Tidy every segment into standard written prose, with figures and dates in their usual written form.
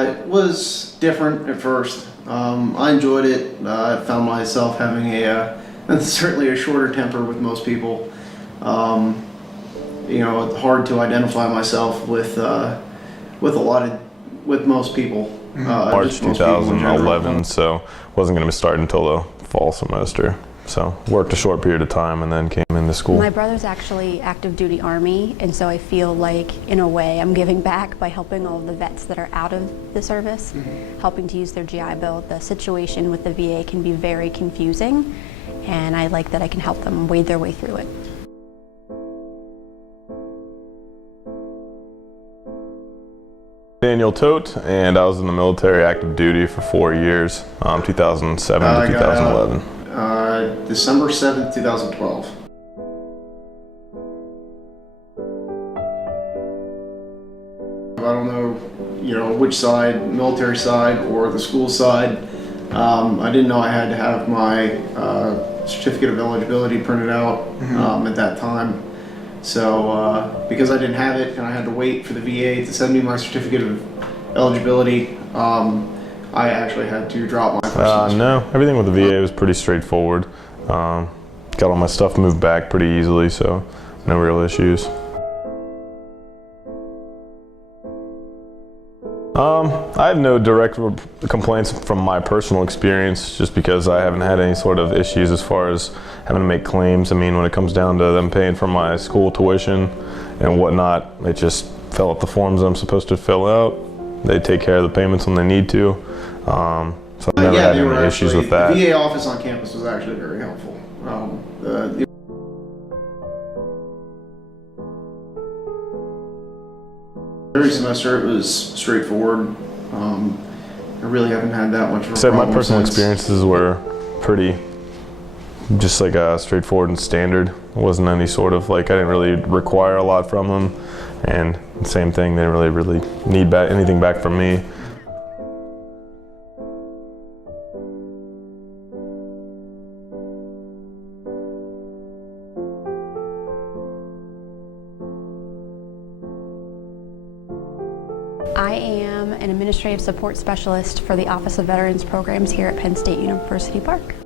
It was different at first. I enjoyed it. I found myself having certainly a shorter temper with most people. You know, it's hard to identify myself with most people. March 2011, so wasn't going to start until the fall semester. So worked a short period of time and then came into school. My brother's actually active duty Army, and so I feel like in a way I'm giving back by helping all of the vets that are out of the service, helping to use their GI Bill. The situation with the VA can be very confusing, and I like that I can help them wade their way through it. Daniel Tote, and I was in the military active duty for 4 years, 2007 to 2011. December 7th, 2012. I don't know, which side, military side or the school side. I didn't know I had to have my certificate of eligibility printed out at that time. So because I didn't have it and I had to wait for the VA to send me my certificate of eligibility, I actually had to drop my first semester. No, everything with the VA was pretty straightforward. Got all my stuff moved back pretty easily, so no real issues. I have no direct complaints from my personal experience, just because I haven't had any sort of issues as far as having to make claims. I mean, when it comes down to them paying for my school tuition and whatnot, it just fill out the forms I'm supposed to fill out. They take care of the payments when they need to. So I've never had any issues with that. The VA office on campus was actually very helpful. Every semester it was straightforward. I really haven't had that much of a problem. My personal since. experiences were pretty just like straightforward and standard. It wasn't any sort of I didn't really require a lot from them, and the same thing, they didn't really need anything back from me. I am an administrative support specialist for the Office of Veterans Programs here at Penn State University Park.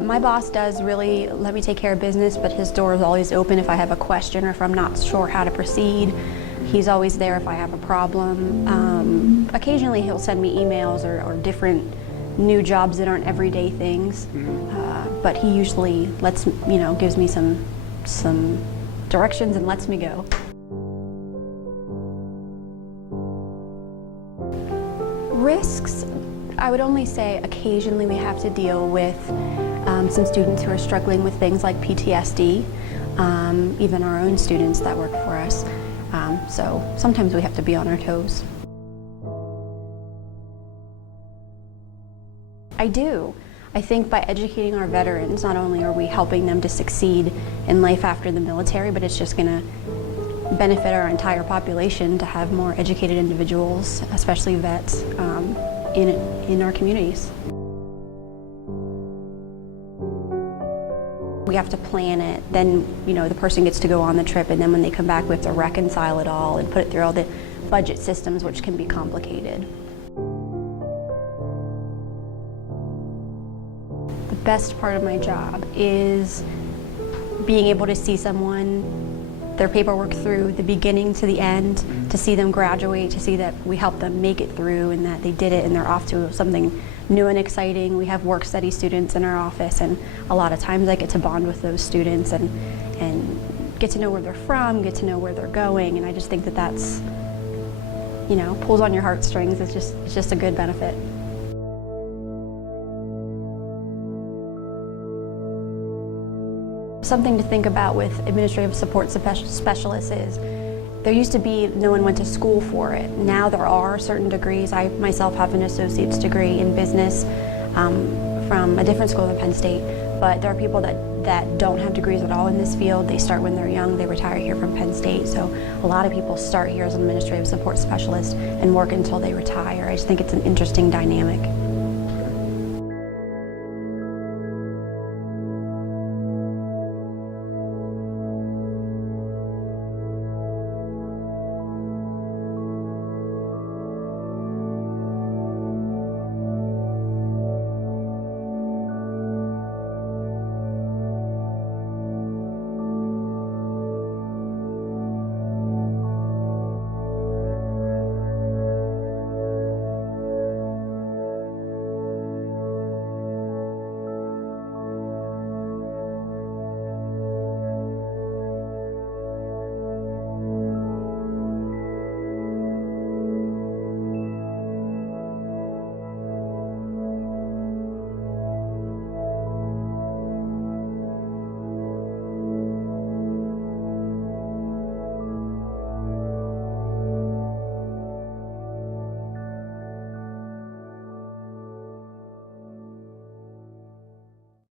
My boss does really let me take care of business, but his door is always open if I have a question or if I'm not sure how to proceed. He's always there if I have a problem. Occasionally he'll send me emails or different new jobs that aren't everyday things, but he usually gives me some directions and lets me go. Risks, I would only say occasionally we have to deal with some students who are struggling with things like PTSD, even our own students that work for us. So sometimes we have to be on our toes. I do. I think by educating our veterans, not only are we helping them to succeed in life after the military, but it's just going to benefit our entire population to have more educated individuals, especially vets, in our communities. We have to plan it, then the person gets to go on the trip, and then when they come back we have to reconcile it all and put it through all the budget systems, which can be complicated. The best part of my job is being able to see their paperwork through the beginning to the end, to see them graduate, to see that we help them make it through and that they did it and they're off to something new and exciting. We have work study students in our office, and a lot of times I get to bond with those students and get to know where they're from, get to know where they're going, and I just think that that's, pulls on your heartstrings. It's just a good benefit. Something to think about with administrative support specialists is there used to be no one went to school for it. Now there are certain degrees. I myself have an associate's degree in business from a different school than Penn State, but there are people that don't have degrees at all in this field. They start when they're young, they retire here from Penn State, so a lot of people start here as an administrative support specialist and work until they retire. I just think it's an interesting dynamic.